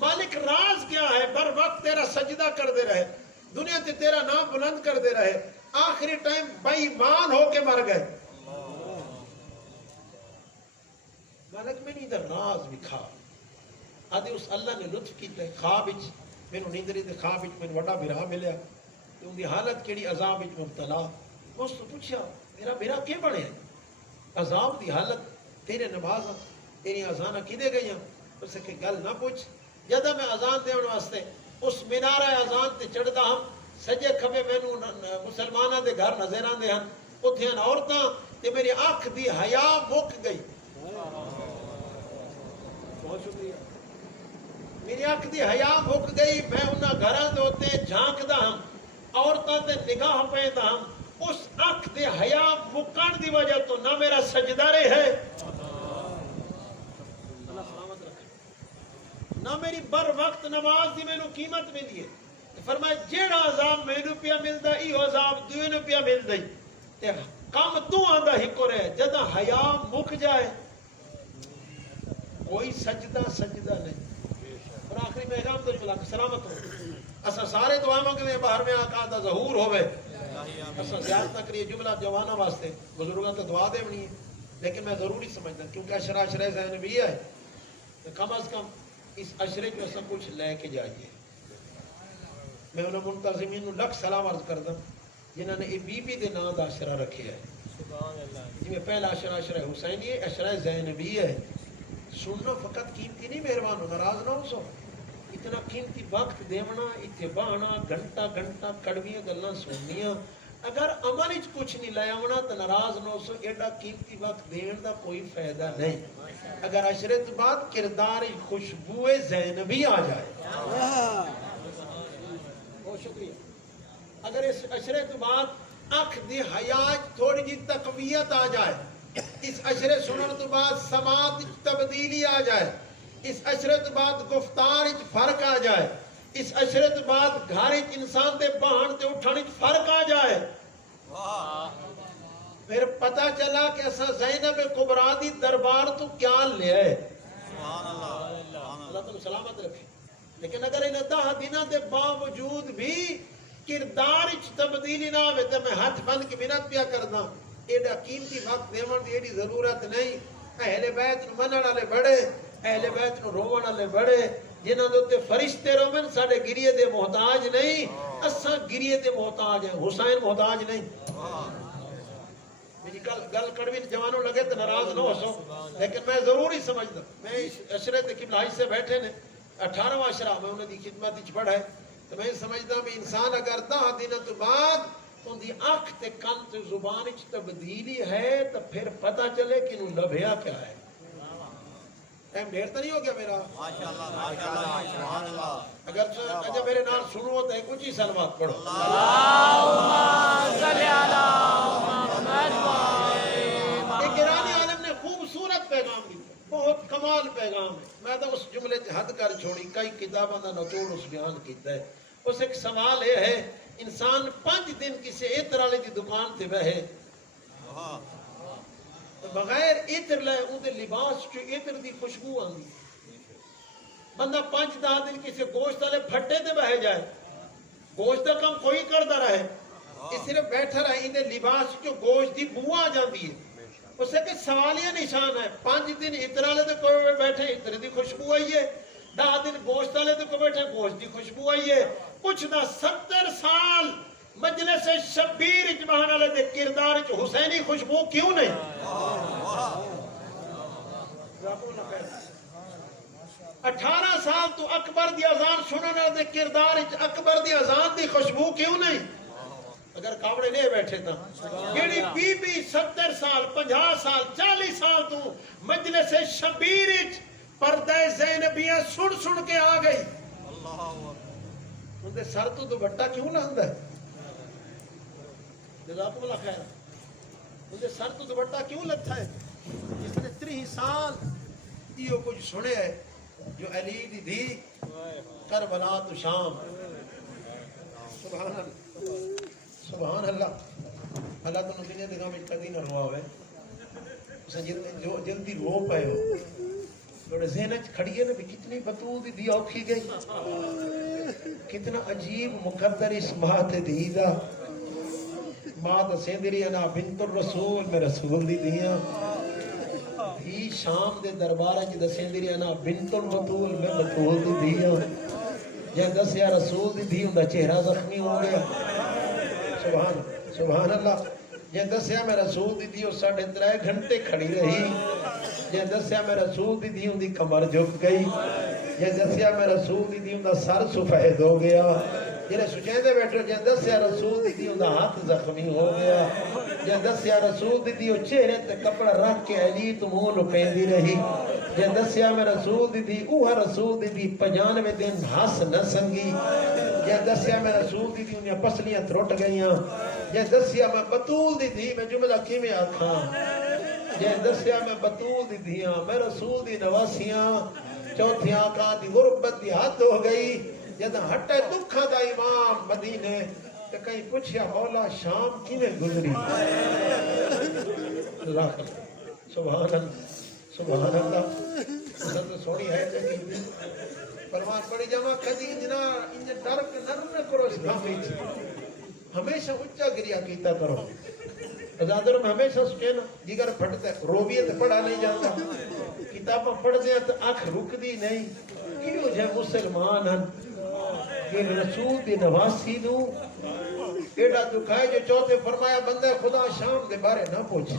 مالک راز کیا ہے؟ بر وقت تیرا سجدہ کر دے رہے، دنیا تے تیرا نام بلند کر دے رہے، آخری ٹائم بے ایمان ہو کے مر گئے۔ مالک میں نہیں ادھر راز بکھا آدھے اس اللہ نے لطف کیتا ہے۔ خواب وچ مینوں نیند رہی تے خواب وچ مینوں وڈا بھرا ملیا تے ان دی حالت کیڑی عذاب وچ مبتلا۔ اس تو پوچھیا میرا بھرا کی بنیا؟ عذاب دی حالت، تیرے نمازاں تیری اذاناں کدے گئیاں؟ اس کہ گل نہ پوچھ۔ جدہ میں اذان دیون واسطے اس مینارہ اذان تے چڑھدا ہم، سجے کھبے مینوں مسلماناں دے گھر نظر آندے ہن، اوتھے ہن عورتاں تے میری اکھ دی حیا مک گئی۔ بہت شکریہ۔ میری اکھ دی حیا مک گئی، میں انہاں گھراں دے اوتے جھانکدا ہم، عورتاں تے نگاہ پیندا ہم، اس اکھ دی حیا مکن دی وجہ تو نہ میرا سجدہ رہے ہے، اللہ سلامت رکھے، نہ میری بر وقت نماز دی مینوں قیمت ملی ہے۔ فرمایا جیڑا عذاب مینوں پیا ملدا ایہو عذاب دوئے نوں پیا ملدا ہی، تے کم تو آندا ہکو رہے، جداں حیا مک جائے کوئی سجدہ نہیں۔ اور آخری پیغام تو ملا سلامت ہو، اسا سارے دعا مانگنے باہر میں آقا دا ظہور ہوئے، اسا زیادہ تک یہ جملہ جوانا واسطے بزرگاں تو دعا دے بنی ہے، لیکن میں ضروری سمجھتا کیونکہ عشرہ زینبیہ ہے تو کم از کم اس عشرے جو اسا کچھ لے کے جائیے۔ میں انہوں منتظمین نو لکھ سلام عرض کردم جنہوں نے یہ بی بی دے نام دا عشرہ رکھے ہے، جی میں پہلا عشرہ حسینی ہے، عشرہ زینبیہ ہے۔ سننا فقط قیمتی نہیں، مہربان ہو ناراض نہ ہو سو، اتنا قیمتی وقت دیونا اتنے بہنا گھنٹہ کڑویاں گلاں سننیاں، اگر عمل وچ کچھ نہیں لے آونا تو ناراض نہ ہو سو، ایڈا قیمتی وقت دین دا کوئی فائدہ نہیں۔ اگر عشرے تو بعد کردار خوشبو زینبی آ جائے، بہت شکریہ، اگر اس عشرے تو بعد اکھ دی حیاج تھوڑی جی تقویت آ جائے، اس عشرے سنن تو بعد سماعت تبدیلی آ جائے، اس عشرے تو بعد گفتار فرق آ جائے، اس عشرے تو بعد گھر انسان دے بہن تے اٹھن فرق آ جائے، پھر پتہ چلا کہ اسا زینب کبریٰ دی دربار تو کیا لے آئے۔ اللہ تعالیٰ سلامت رکھے۔ لیکن اگر انہیں 10 دنوں دے باوجود بھی کردار تبدیلی نہ ہوئے تو میں ہاتھ بند کے منت پیا کرنا، ایڈا قیمتی وقت دیون دی ایڈی ضرورت نہیں۔ اہل بیت نو منن والے بڑے، اہل بیت نو روون والے بڑے، جنہاں دے تے فرشتے رومن ساڈے گریے دے محتاج نہیں، اساں گریے دے محتاج ہیں، حسین محتاج نہیں۔ میری گل کڑوی جوانوں لگے تو ناراض نہ ہو سو، لیکن میں ضروری سمجھدا، میں عشرے تے قبلہ سے بیٹھے نے 18واں عشرہ میں انہوں دی خدمت وچ پڑھا ہے، تو میں سمجھدا بھی انسان اگر 10 دنوں تو بعد ان دی آنکھ تے کان تے زبان وچ تبدیلی ہے تو پھر پتہ چلے کہ انہوں لبھیا کیا ہے۔ ٹائم ڈھیر تو نہیں ہو گیا میرا؟ اگر جب میرے نام سنو تو ایک اونچی سلوات پڑھو، ایک ایرانی عالم نے خوبصورت پیغام دیا، بہت کمال پیغام ہے، میں تو اس جملے حد کر چھوڑی، کئی کتابوں کا نچوڑ اس بیان کیتا ہے۔ اس ایک سوال یہ ہے، انسان 5 دن کسی عطر والے دی دکان تے بہے بغیر عطر لے ان دے لباس چو عطر دی خوشبو آندی، بندہ 5-10 دن کسی گوشت والے پھٹے تے بہے جائے، گوشت کا کام کوئی کردا رہے، اس صرف بیٹھا رہے، ان دے لباس چو گوشت دی بو آ جاندی ہے۔ اس سے کہ سوالیہ نشان ہے، 5 دن عطر والے تے کوئی بیٹھے عطر دی خوشبو آئی ہے، 10 دن گوشت والے تے کوئی بیٹھے گوشت دی خوشبو آئی ہے۔ پوچھدا 70 سال مجلس شبیر اجبہان والے دے کردار وچ حسینی خوشبو کیوں نہیں؟ 18 سال تو اکبر دی اذان سنن والے دے کردار وچ اکبر دی اذان دی خوشبو کیوں نہیں؟ اگر کاوڑے نہیں بیٹھے تھا کیڑی بی بی 70 سال 50 سال 40 سال تو مجلس شبیر وچ پردہ زینبیہ سن کے آ گئی، ان دے سر تو دوپٹہ کیوں لہندا ہے؟ جزاکم اللہ خیر، ان دے سر تو دوپٹہ کیوں لتھا ہے؟ جس نے 30 سال یہ کچھ سنے ہے، جو علی دی دھی کربلا تو شام، سبحان اللہ سبحان اللہ، اللہ تو دنیا دے گاہ میں کدی نہ روا ہوئے، اسے جو جلدی رو پائے ہو، تھوڑے ذہن چ کھڑی ہے نا بھی کتنی بطول دی دی اوکھی گئی، کتنا عجیب مقدر اس ماں تے دی دا۔ ماں دسیں دی انا بنت الرسول میں رسول دی دیاں، دی شام دے دربار وچ دسیں دی انا بنت البتول میں بطول دی دیاں۔ جے دسیا رسول دی دی اوندا چہرہ زخمی ہو گیا، سبحان اللہ۔ جے دسیا میں رسول دی دی 3.5 گھنٹے کھڑی رہی، جے دسیا میں رسول دی دی ان دی کمر جھک گئی، جے دسیا میں رسول دی دی ان دا سر سفید ہو گیا، جے سچیں دے بیٹھو جے دسیا رسول دی دی ان دا ہاتھ زخمی ہو گیا، جے دسیا رسول دی دی چہرے تے کپڑا رکھ کے علی تو منہ لپین دی رہی، جے دسیا میں رسول دی دی اوہ رسول دی دی 95 دن ہس نہ سنگی، جے دسیا میں رسول دی دی انہیں پسلیاں ترٹ گئیاں، جے دسیا میں بطول دی دی میں جملہ کی میں آکھاں، جے دسیا میں بطول دی دیاں میں رسول دی نواسیاں، چوتھی آقا دی غربت دی حد ہو گئی، جد ہٹے دکھا دا امام مدینے کہ کہیں پوچھیا مولا شام کی میں گزری، سبحان اللہ سبحان اللہ۔ حضرت سونی ہے جگی فرمان پڑی جمع کدی جنا انجھے ڈرک نرم کرو اس گھامی چی، ہمیشہ اچھا گریا کیتا کرو۔ ازادر میں ہمیشہ سکے نا دیگر پھٹتا ہے، روبیت پڑھا نہیں جاتا، کتابہ پڑھ دیا تو آنکھ رک دی نہیں، کیوں جائے مسلمان ہن کہ رسول دی نواسی دوں ایڈا دکھائے جو چوتھے فرمایا بندہ خدا شام دے بارے نہ پوچھ،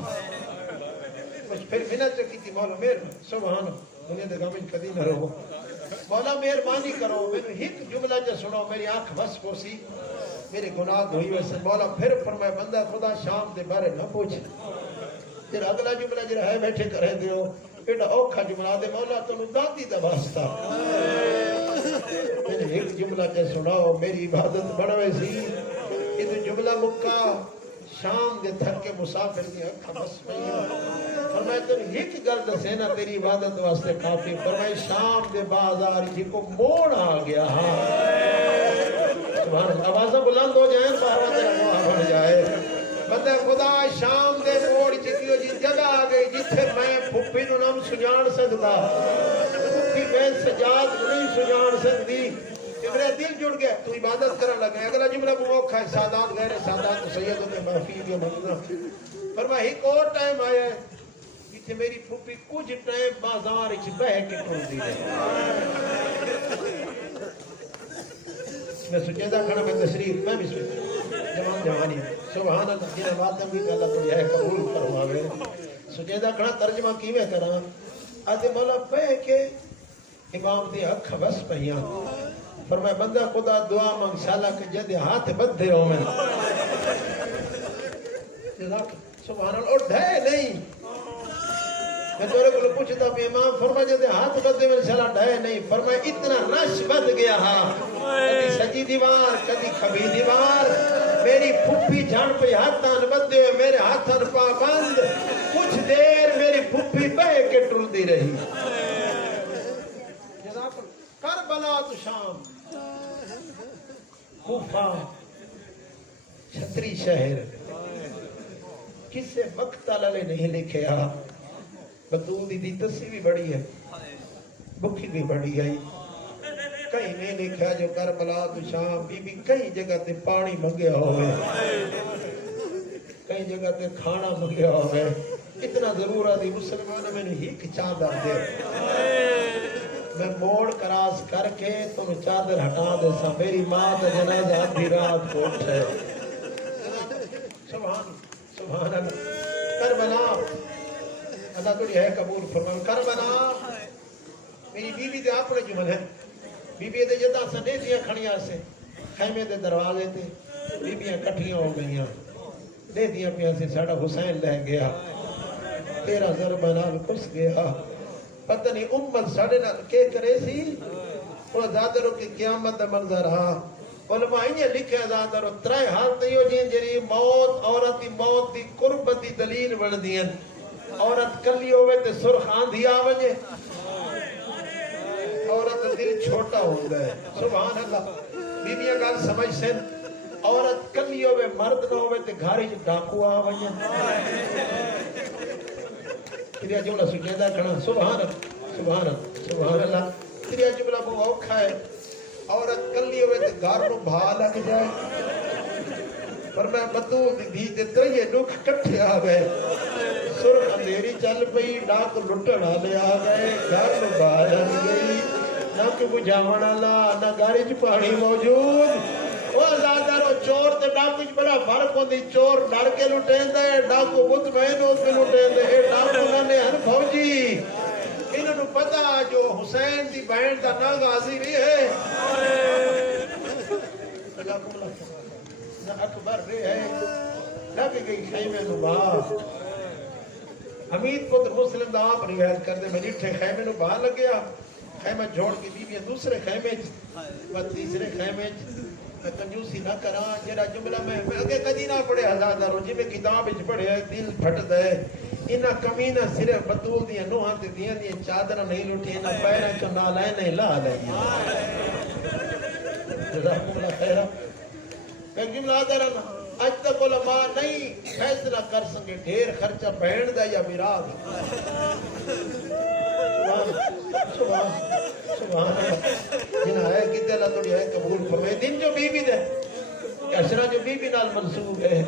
کچھ پھر منت چکی تھی مولا میر سبحانہ دنیا دے گامن کدی نہ رہو، مولا مہربانی کرو میں نے ایک جملہ جو سنو میری آنکھ بس کو سی میرے گناہ دھوئی ویسے، مولا پھر فرمائے بندہ خدا شام دے بارے نہ پوچھ، پھر اگلا جملہ جو ہے بیٹھے کرے دیو ایڈا اوکھا جملہ دے مولا تو دادی دا واسطہ، میں نے ایک جملہ جو سناؤ میری عبادت بڑھوے سی، یہ جملہ مکہ شام دے تھک کے مسافر دی اکھا بس پہیا، فرمائے تو ایک گل دسینا تیری عبادت واسطے کافی، فرمائے شام دے بازار جی کو موڑ آ گیا، ہاں سبحان اللہ، آوازہ بلند ہو جائیں باہر تیرا موہ بڑھ جائے، بندہ خدا شام دے موڑ چکیو جی جگہ آ گئی جتھے میں پھپی نو نام سجان سکتا، پھپی میں سجاد نہیں سجان سکتی، میرا دل جڑ گیا تو عبادت کرنے لگے، اگلا جملہ موقع ہے سادات غیر سادات سیدوں کے محفیل کے منظر، فرمایا ایک اور ٹائم آیا ہے جتھے میری پھپی کچھ ٹائم بازار اچھ بہ کے ٹھوڑ دی رہے، میں سجدہ کھڑا میں تشریف میں بھی جوان جوانی سبحان اللہ جنہیں باتم بھی اللہ پڑی ہے قبول فرماوے، سجدہ کھڑا ترجمہ کیویں کرا آدھے مولا بہ کے امام دی اکھ بس پہیاں، فرمایا بندہ خدا دعا مانگ شالا کہ جدے ہاتھ بدھے ہو میں سبحان اللہ، اور ڈھے نہیں، میں تورے کو پوچھتا بھی امام فرمایا جدے ہاتھ بدھے میں شالا ڈھے نہیں، فرمایا اتنا رش بد گیا ہاں، کدی سجی دیوار کدی کبھی دیوار، میری پھپی جھان پہ ہاتھاں بدھے ہوئے میرے ہاتھاں پا بند، کچھ دیر میری پھپی بہ کے ٹرل دی رہی، کربلا تو شام کوفہ چھتری شہر کسے مقتل علیہ نہیں لکھیا، بطول دی تسی بھی بڑی ہے بکھی بھی بڑی گئی، کہیں نہیں لکھیا جو کربلا تو شام بی بی کئی جگہ تے پانی منگیا ہوئے، کئی جگہ تے کھانا منگیا ہوئے، اتنا ضرور آدھی مسلمان میں نے ہی چادر دے، میں موڑ کراس کر کے تم چادر ہٹا دے سا، میری ماں دا جنازہ آدھی رات کو اٹھے، سبحان اللہ، کربلا اللہ توڑی ہے قبول فرمان، کربلا میری بیوی دے اپنے جمل ہے، بیوی دے جدا سا دے دیا کھڑیاں سے خیمے دے دروازے تے بیویاں کٹھیاں ہو گئیاں، دے دیا پیاں سے ساڑھا حسین لے گیا، تیرا ضربہ نال کس گیا، پتہ نہیں امت ساڑھے نال کے کرے سی، وہ زادروں کی قیامت منظر ہاں، علماء انہیں لکھے زادروں ترائے حالت ہی ہو جین جری موت عورت دی موت دی قربت دی دلیل بڑھ دین، عورت کلی ہوئے تے سرخ آندھی آوجے، عورت دل چھوٹا ہو گئے، سبحان اللہ، بیویاں گال سمجھ سن، عورت کلی ہوئے مرد نہ ہوئے تے گھاری جو ڈاکو آوجے، کیا جملہ سجدہ کھڑا سبحان اللہ سبحان اللہ تیرا جملہ بہت اوکھا ہے عورت کلی ہوئے تے گھر نو بھا لگ جائے پر میں بطول دی دھی تے تریے نکھ کٹھے آ گئے سرخ اندھیری چل پئی ڈاک لٹن والے آ گئے گھر نو بھا لگ گئی نہ کہ بجھاون والا نہ گاڑی چ پانی موجود وہ آزادارو چور تے ڈاکو چ بڑا فرق ہوندی چور ڈر کے لٹیندا ہے ڈاکو مطمئن ہو کے لٹیندا ہے ڈاکو نے ہن فوجی انہاں نوں پتہ جو حسین دی بہن دا نا غازی نہیں ہے نہ اکبر رہے ہے لگ گئی خیمے نو باہر حمید پتر مسلم دا آپ روایت کر دے میں جٹھے خیمے نو باہر لگیا خیمہ جوڑ کے بیویاں دوسرے خیمے و تیسرے خیمے میں کنجوسی نہ کرا جڑا جملہ میں اگے کدی نہ پڑھے ہزارداروں جی میں کتاب وچ پڑھیا دل پھٹ دے انہاں کمینہ صرف بطول دیاں نوہاں تے دیاں چادراں نہیں لٹی انہاں پیراں چوں نالائیں نہیں لا لئی جزاکم اللہ خیرہ ایک جملہ آدھران آج تک علماء نہیں فیصلہ کر سکے ڈھیر خرچہ بہن دا یا میراث سبحان اللہ جنہاں ہے کتے اللہ توڑی ہے قبول فرمائے دن جو بی بی دے اشرا جو بی بی نال منصوب ہے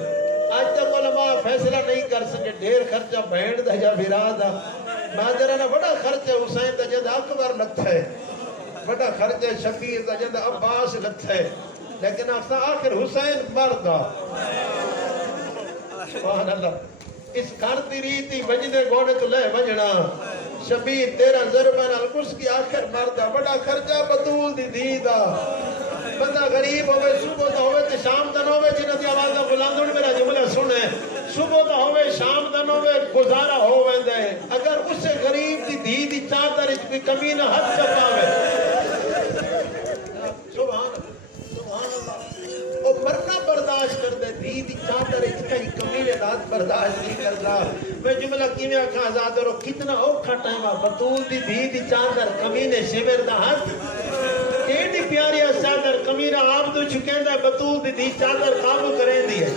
آج تک علماء فیصلہ نہیں کر سکے ڈھیر خرچہ بہن دا یا میراث دا ناظرانہ بڑا خرچہ حسین دا جد اکبر لگتا ہے بڑا خرچہ شفیع دا جد عباس لگتا ہے لیکن آخر حسین مردا سبحان اللہ اس کرتی ریتی بجنے گوڑے تو لے بجنا شبیر تیرا ضربان القس کی آخر مردا بڑا خرچہ بطول دی دیدہ بندہ غریب ہوئے صبح دا ہوئے تے شام دا ہوئے جنہ دی آواز دا بلاندون میرا جملہ سنے صبح دا ہوئے شام دا ہوئے گزارا ہوئے دے اگر اسے غریب دی دیدی چاہتا رچ بھی کمی نہ حد چپاوے سبحان مرنا برداشت کر دے دیدی چادر اس کئی کمیلے داد برداشت نہیں کرتا میں جملہ کیویں آکھاں آزاد رو کتنا اوکھا ٹائم آ بطول دی دیدی چادر کمینے شیور دا ہاتھ ایڈی پیاری چادر کمیرہ آپ تو چکیندہ بطول دی دی چادر قابو کریں دی ہے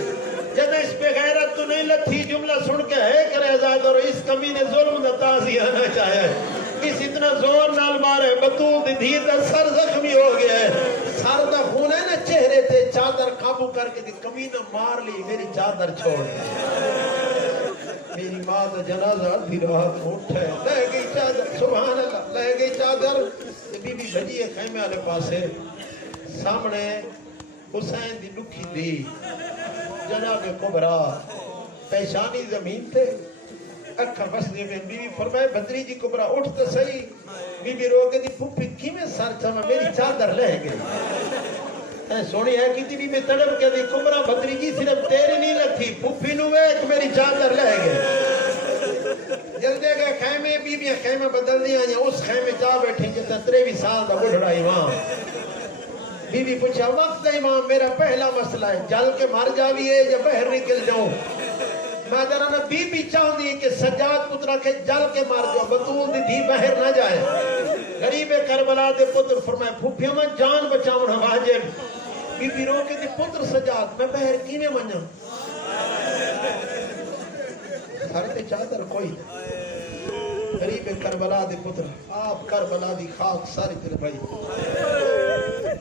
جب اس پہ غیرت تو نہیں لتھی جملہ سن کے ہے کرے آزاد رو اس کمینے ظلم دا تازی آنا چاہے اس اتنا زور نال مارے بطول دی دی دا سر زخمی ہو گیا ہے سر دا خون ہے نا چہرے تے چادر قابو کر کے دی کمینہ مار لی میری چادر چھوڑ میری ماں دا جنازہ بھی راحت اٹھ ہے لے گئی چادر سبحان اللہ لے گئی چادر بی بی بھجی ہے خیمے والے پاسے سامنے حسین دی لکھی دی جناب کبرا پیشانی زمین تے اکھا بسنے میں بی بی فرمائے بدری جی کبرا اٹھ تو صحیح بی بی رو کے دی پھپی کی میں سر چاہاں میری چادر لے گئی سونی ہے کی بی بی تڑپ کے دی کبرا بدری جی صرف تیری نہیں لتھی پھپی نو ایک میری چادر لے گئی جلدے گئے خیمے بی بی خیمے بدل دیا یا اس خیمے جا بیٹھیں جتا 23 سال دا بڑھڑا امام بی بی پوچھا وقت امام میرا پہلا مسئلہ ہے جل کے مر جاوی ہے یا بہر نکل جاؤں مادرانہ بی بی چاہوں دی کہ سجاد پترہ کے جل کے مار جاؤ بطول دی دھی بہر نہ جائے غریب کربلا دے پتر فرمائے پھوپیوں میں جان بچاؤں ہم واجب بی بی رو کے دی پتر سجاد میں بہر کینے منجا سارے تے چادر کوئی غریب کربلا دے پتر آپ کربلا دی خاک ساری تیرے بھائی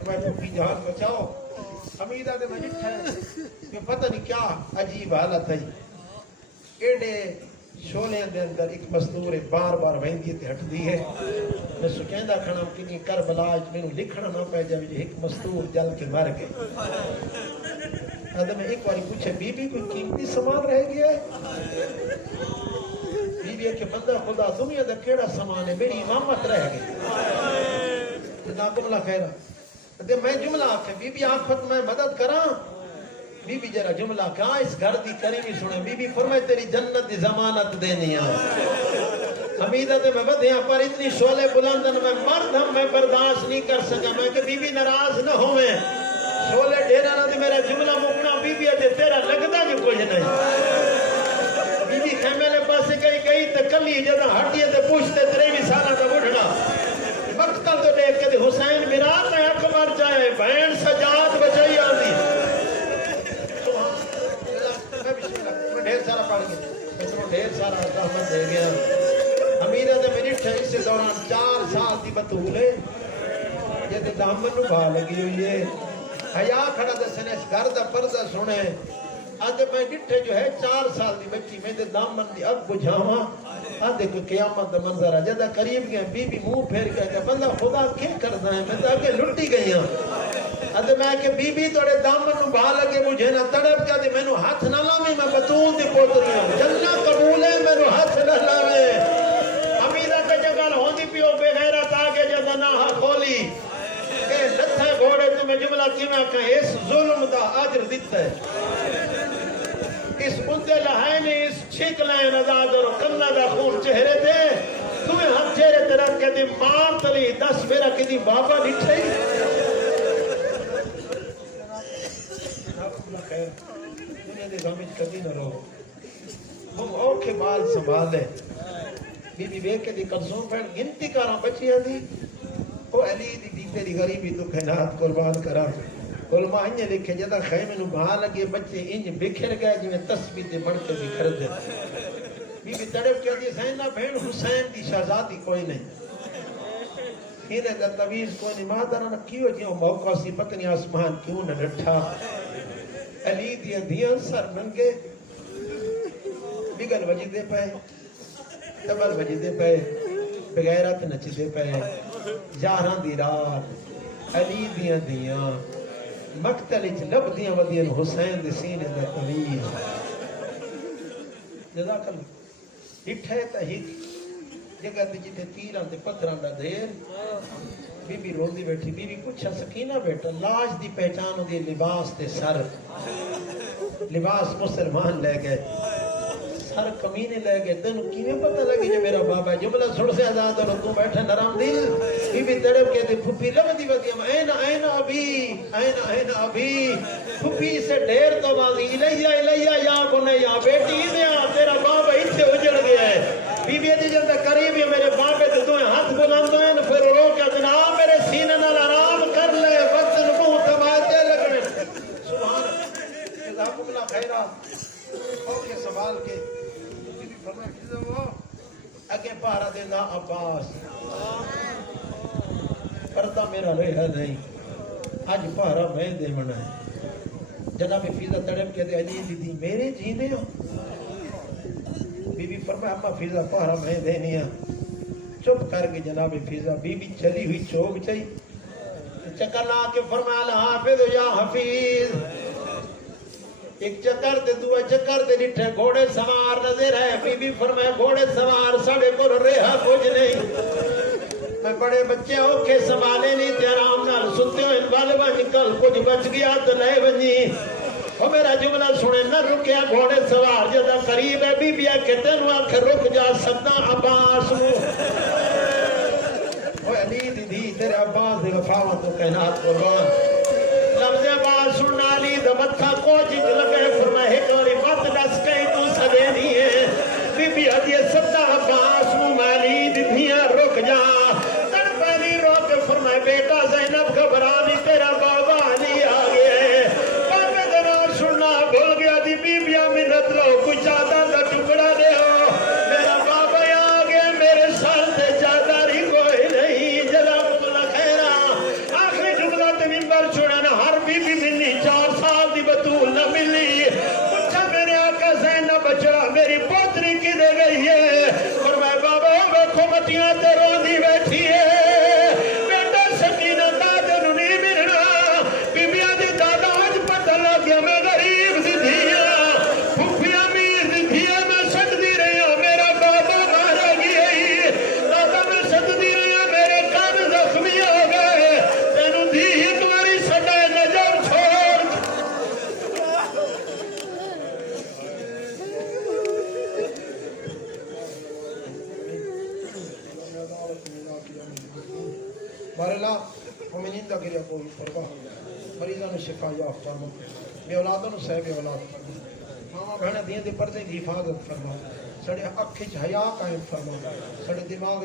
میں پھوپی جان بچاؤ حمیدہ دے مجھٹ ہے کہ پتہ نہیں کیا عجیب حالت ہے ایڈے شولے دے اندر ایک مصدور بار بار ویندی تے ہٹ دی ہے میں سکیندہ کھڑا ہوں کہ کربلا اج میں لکھنا نہ پہ جائے جو ایک مصدور جل کے مر گئے آدم ایک باری پوچھے بی بی کوئی قیمتی سامان رہ گیا ہے بی بی ہے کہ بندہ خدا دنیا دا کیڑا سامان ہے میری امامت رہ گئی جزاکم اللہ خیرہ میں جملہ آکھے بی بی آنکھت میں مدد کراں بی بی جرا جملہ کہاں اس گھر دی کریمی سنے بی بی فرمائے تیری جنت دی ضمانت دینی ہے حمیدہ دے میں بدھیاں پر اتنی شعلے بلندن میں مرد ہم میں برداشت نہیں کر سکا میں کہ بی بی ناراض نہ ہوئے شعلے ڈیرا نہ دے میرا جملہ مکنا بی بی دے تیرا لگتا جو کچھ نہیں بی بی خیمے لے پاسے کئی تے کلی جدہ ہٹیے تے پوچھتے 23 سالہ دا بڑھڑا مقتل تو دیکھ کے حسین میرات میں حق مر جائے بہن سجاد بچائی آدھی میں ڈھیر سارا پڑھ گیا میں ڈھیر سارا رحمت دے گیا حمیدہ دے میری ڈٹھے اس دوران 4 سال دی بطول ہے جے دامن نو بھا لگی ہوئی ہے حیا کھڑا دسنے اس گھر دا پردہ سنے آدھے میں ڈٹھے جو ہے 4 سال دی بچی میں دے دامن دی اب بجھاواں آدھے کوئی قیامت دا منظر ہے جدہ قریب گئے بی بی منہ پھیر گئے کہ بندہ خدا کیا کرنا ہے میں تو آگے لٹی گئی ہوں آدھے میں کہ بی بی توڑے دامن نو بھا لگے مجھے نہ تڑپ کیا دے میں نو ہاتھ نہ لاویں میں بطول دی پوتری ہوں جنہ قبول ہے میں نو ہاتھ نہ لاویں امیدہ تے جگل ہوندی پیو بے غیرت آگے جدہ نہ ہا کھولی کہ نتھے گھوڑے تمہیں جملہ کی میں کہیں اس ظلم دا عجر دیتا ہے اس بندے لہائے نے اس چھک لائے نزاد اور کنہ دا خون چہرے دے تمہیں ہم چہرے تے رکھ کے دی ماں تلی 10 میرا کی دی بابا نٹھے خیر دنیا دے غامج کبھی نہ رہو ہم اوکھے بال سنبھال لیں بی بی بے کے دی کلسون پھر گنتی کاراں بچیاں دی او علی دی دیتے دی غریبی تو خینات قربان کرا علماء انجھے لکھے جدہ خیمے نو بہا لگے بچے انج بکھر گئے جنہیں تسبیح دے بڑھ کے بکھر دے بی بی تڑپ کیا دی سینہ بہن حسین دی شہزادی کوئی نہیں ہیرے دا طویز کوئی نہیں مادرہ نہ کیوں جیوں موقع سی پتنی آسمان کیوں نہ ڈٹھا علی دیا دیاں سر ننگے بگل وجدے پہ دبل وجدے پہ بغیرت نچدے پہ یاراں دی رات علی دیاں دیاں مقتل اچ لب دیاں ودیاں حسین دی سینے دا طویل جزاک اللہ اٹھے تحیق جگہ دی جتے تیران دے پتھران دا دیر بی بی روندی بیٹھی بی بی کچھ سکینہ بیٹا لاش دی پہچان دی لباس تے سر لباس مسلمان لے گئے سر کمینے لے گئے تینو کیویں پتہ لگی جو میرا بابا ہے جملہ سڑ سے آزاد اور تو بیٹھے نرام دل بی بی تڑپ کے دے پھپی لگتی ودیم این ابھی پھپی سے ڈھیر تو بازی الیہ یا بنیا بیٹی دیا تیرا بابا اتھے اجڑ گیا ہے بی بی دی جندہ قریب ہے میرے بابے تے دوئے ہاتھ بلند ہیں پھر رو کے جناب میرے سینے نال آرام کر لے وقت نمو تماتے لگنے سبحان جزاکم اللہ خیرات اوکے سوال کے بی بی فرمائے کیسے وہ اگے پارا دینا عباس پردہ میرا رہا نہیں آج پارا میں دے منا ہے جناب فیضہ تڑپ کے دے علی دی میرے جینے ہو بی بی فرمائے اما فیضہ پارا میں دینی ہے چپ کر کے جناب فیضہ بی بی چلی ہوئی چوک چاہی چکر لا کے فرمائے اللہ حافظ یا حفیظ ایک چکر دے دو چکر دے نٹھے گھوڑے سوار نظر ہے بی بی فرمائے گھوڑے سوار ساڑے کو رہا کچھ نہیں میں بڑے بچے اوکھے سنبھالے نہیں تے آرام نال ستے ہوئے بال بن کل کچھ بچ گیا تو لے بنی وہ میرا جملہ سنے نہ رکیا گھوڑے سوار جدہ قریب ہے بی بی کے تینو آکھر رک جا سکتا عباس وہ علی دی تیرے عباس دی وفاوت تو کائنات قربان لفظ عباس سننا علی دا متھا کوچی لگے فرمائے ایک بات دس کہیں تو سدے نہیں ہے بی بی علی سکتا عباس علی دیاں رک جا تڑ پہلی روک فرمائے بیٹا زینب گھبرانی تیرا بابا علی آگے بابے دنار سننا بھول گیا دی بی بیاں منت لو کچھ آدھا دا ٹکڑا دے ہو میرا بابا آگے میرے سال تے چادری کوئی نہیں جزاکم اللہ خیرہ آخری جملہ تے منبر چھوڑنا ہر بی بی منی 4 سال دی بطول نہ ملی پوچھا میرے آقا زینب بچڑا میری پوتری کی دے گئی ہے اور میں بابا بیٹھو مٹیاں تے رو دی بیٹھی ہے بیٹا سکینہ دادے نو نہیں ملنا بی بی آدھی دادا آج پتہ لگ گیا میں غریب دی دھیا پھوپھی امیر دی دھیا میں سجدی رہا میرا بابا مارا گیا دادا میں سجدی رہا میرے کام زخمی ہو گئے تینو دی تمہاری سڈا نجم چھوڑ باراللہ مومنین دا گریا کوئی فرقہ مریضہ نے شفا یافتہ فرما بے اولادوں نے صحیح اولاد فرما ماما بہنہ دیاں دے پردے دی حفاظت فرما سڑے اکھ وچ حیا قائم فرما سڑے دماغ